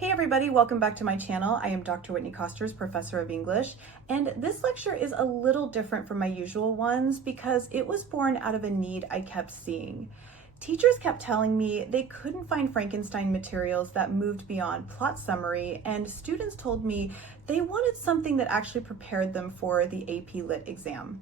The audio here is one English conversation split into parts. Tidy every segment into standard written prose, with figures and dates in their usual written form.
Hey everybody, welcome back to my channel. I am Dr. Whitney Costers, Professor of English, and this lecture is a little different from my usual ones because it was born out of a need I kept seeing. Teachers kept telling me they couldn't find Frankenstein materials that moved beyond plot summary, and students told me they wanted something that actually prepared them for the AP Lit exam.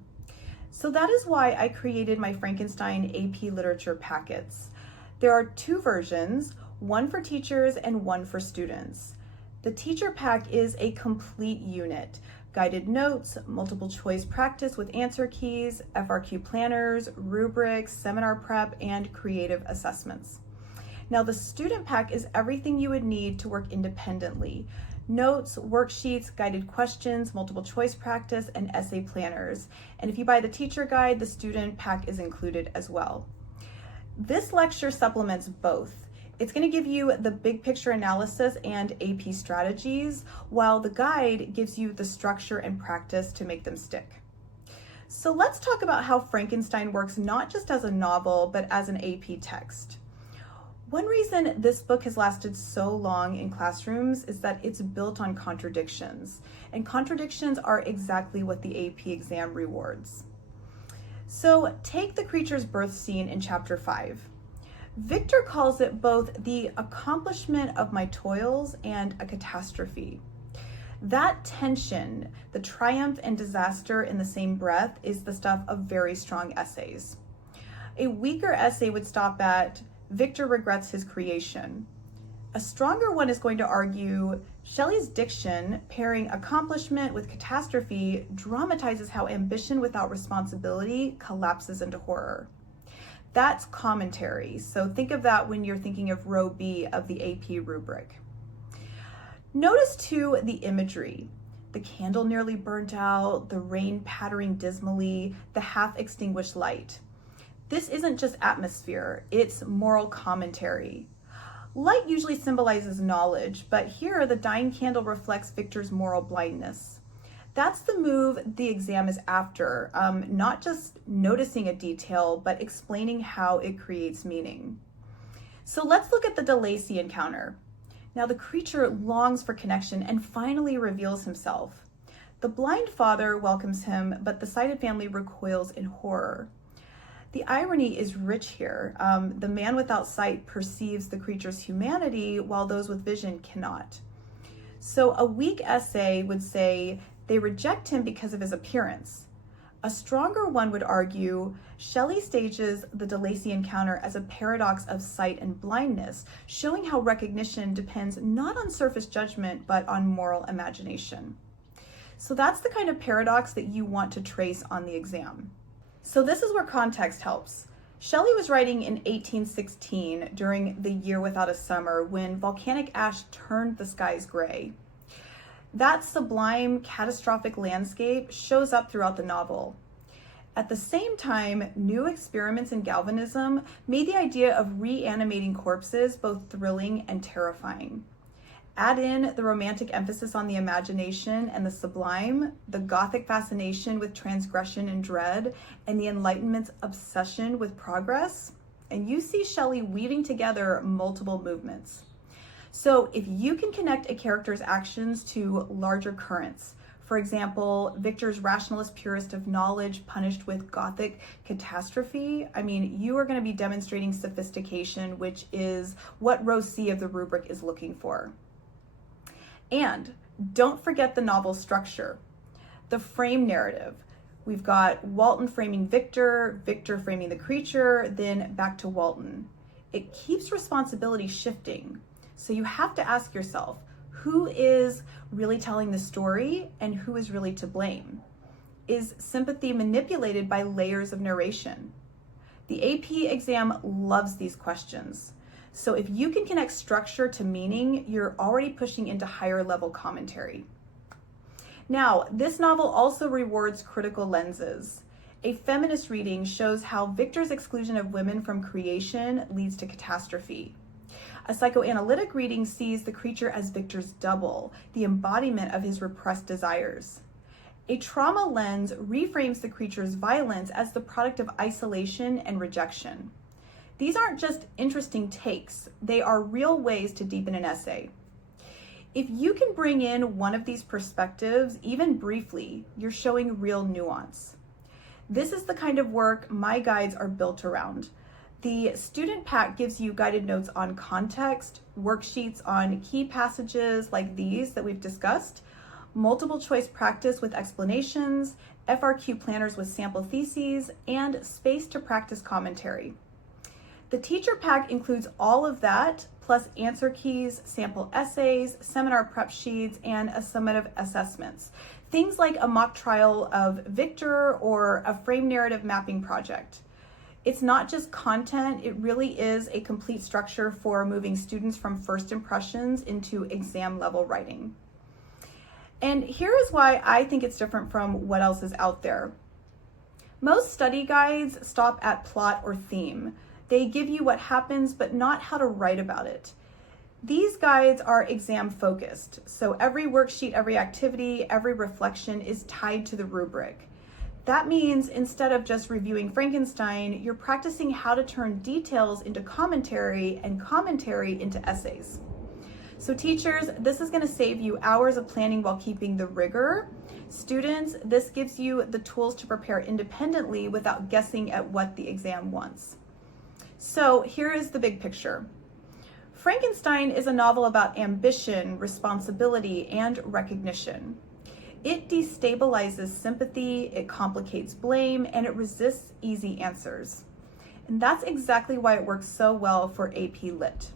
So that is why I created my Frankenstein AP Literature packets. There are two versions, one for teachers and one for students. The teacher pack is a complete unit. Guided notes, multiple choice practice with answer keys, FRQ planners, rubrics, seminar prep, and creative assessments. Now the student pack is everything you would need to work independently. Notes, worksheets, guided questions, multiple choice practice, and essay planners. And if you buy the teacher guide, the student pack is included as well. This lecture supplements both. It's going to give you the big picture analysis and AP strategies, while the guide gives you the structure and practice to make them stick. So let's talk about how Frankenstein works not just as a novel, but as an AP text. One reason this book has lasted so long in classrooms is that it's built on contradictions, and contradictions are exactly what the AP exam rewards. So take the creature's birth scene in chapter 5. Victor calls it both the accomplishment of my toils and a catastrophe. That tension, the triumph and disaster in the same breath, is the stuff of very strong essays. A weaker essay would stop at, Victor regrets his creation. A stronger one is going to argue, Shelley's diction, pairing accomplishment with catastrophe, dramatizes how ambition without responsibility collapses into horror. That's commentary, so think of that when you're thinking of row B of the AP rubric. Notice too the imagery. The candle nearly burnt out, the rain pattering dismally, the half-extinguished light. This isn't just atmosphere, it's moral commentary. Light usually symbolizes knowledge, but here the dying candle reflects Victor's moral blindness. That's the move the exam is after, not just noticing a detail, but explaining how it creates meaning. So let's look at the DeLacy encounter. Now the creature longs for connection and finally reveals himself. The blind father welcomes him, but the sighted family recoils in horror. The irony is rich here. The man without sight perceives the creature's humanity, while those with vision cannot. So a weak essay would say, they reject him because of his appearance. A stronger one would argue, Shelley stages the DeLacy encounter as a paradox of sight and blindness, showing how recognition depends not on surface judgment, but on moral imagination. So that's the kind of paradox that you want to trace on the exam. So this is where context helps. Shelley was writing in 1816 during the year without a summer when volcanic ash turned the skies gray. That sublime, catastrophic landscape shows up throughout the novel. At the same time, new experiments in galvanism made the idea of reanimating corpses both thrilling and terrifying. Add in the romantic emphasis on the imagination and the sublime, the Gothic fascination with transgression and dread, and the Enlightenment's obsession with progress, and you see Shelley weaving together multiple movements. So if you can connect a character's actions to larger currents, for example, Victor's rationalist purist of knowledge punished with Gothic catastrophe, you are going to be demonstrating sophistication, which is what row C of the rubric is looking for. And don't forget the novel structure. The frame narrative. We've got Walton framing Victor, Victor framing the creature, then back to Walton. It keeps responsibility shifting. So you have to ask yourself, who is really telling the story and who is really to blame? Is sympathy manipulated by layers of narration? The AP exam loves these questions. So if you can connect structure to meaning, you're already pushing into higher level commentary. Now, this novel also rewards critical lenses. A feminist reading shows how Victor's exclusion of women from creation leads to catastrophe. A psychoanalytic reading sees the creature as Victor's double, the embodiment of his repressed desires. A trauma lens reframes the creature's violence as the product of isolation and rejection. These aren't just interesting takes, they are real ways to deepen an essay. If you can bring in one of these perspectives, even briefly, you're showing real nuance. This is the kind of work my guides are built around. The student pack gives you guided notes on context, worksheets on key passages like these that we've discussed, multiple choice practice with explanations, FRQ planners with sample theses, and space to practice commentary. The teacher pack includes all of that, plus answer keys, sample essays, seminar prep sheets, and a summative assessments. Things like a mock trial of Victor or a frame narrative mapping project. It's not just content, it really is a complete structure for moving students from first impressions into exam level writing. And here is why I think it's different from what else is out there. Most study guides stop at plot or theme. They give you what happens, but not how to write about it. These guides are exam focused, so every worksheet, every activity, every reflection is tied to the rubric. That means instead of just reviewing Frankenstein, you're practicing how to turn details into commentary and commentary into essays. So teachers, this is going to save you hours of planning while keeping the rigor. Students, this gives you the tools to prepare independently without guessing at what the exam wants. So here is the big picture. Frankenstein is a novel about ambition, responsibility, and recognition. It destabilizes sympathy, it complicates blame, and it resists easy answers. And that's exactly why it works so well for AP Lit.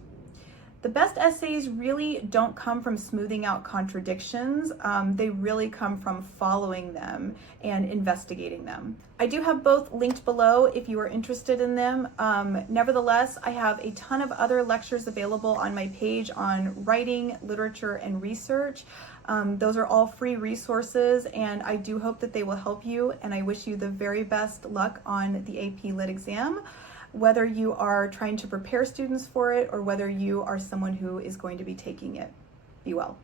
The best essays really don't come from smoothing out contradictions. They really come from following them and investigating them. I do have both linked below if you are interested in them. Nevertheless, I have a ton of other lectures available on my page on writing, literature, and research. Those are all free resources, and I do hope that they will help you, and I wish you the very best luck on the AP Lit exam, whether you are trying to prepare students for it or whether you are someone who is going to be taking it. Be well.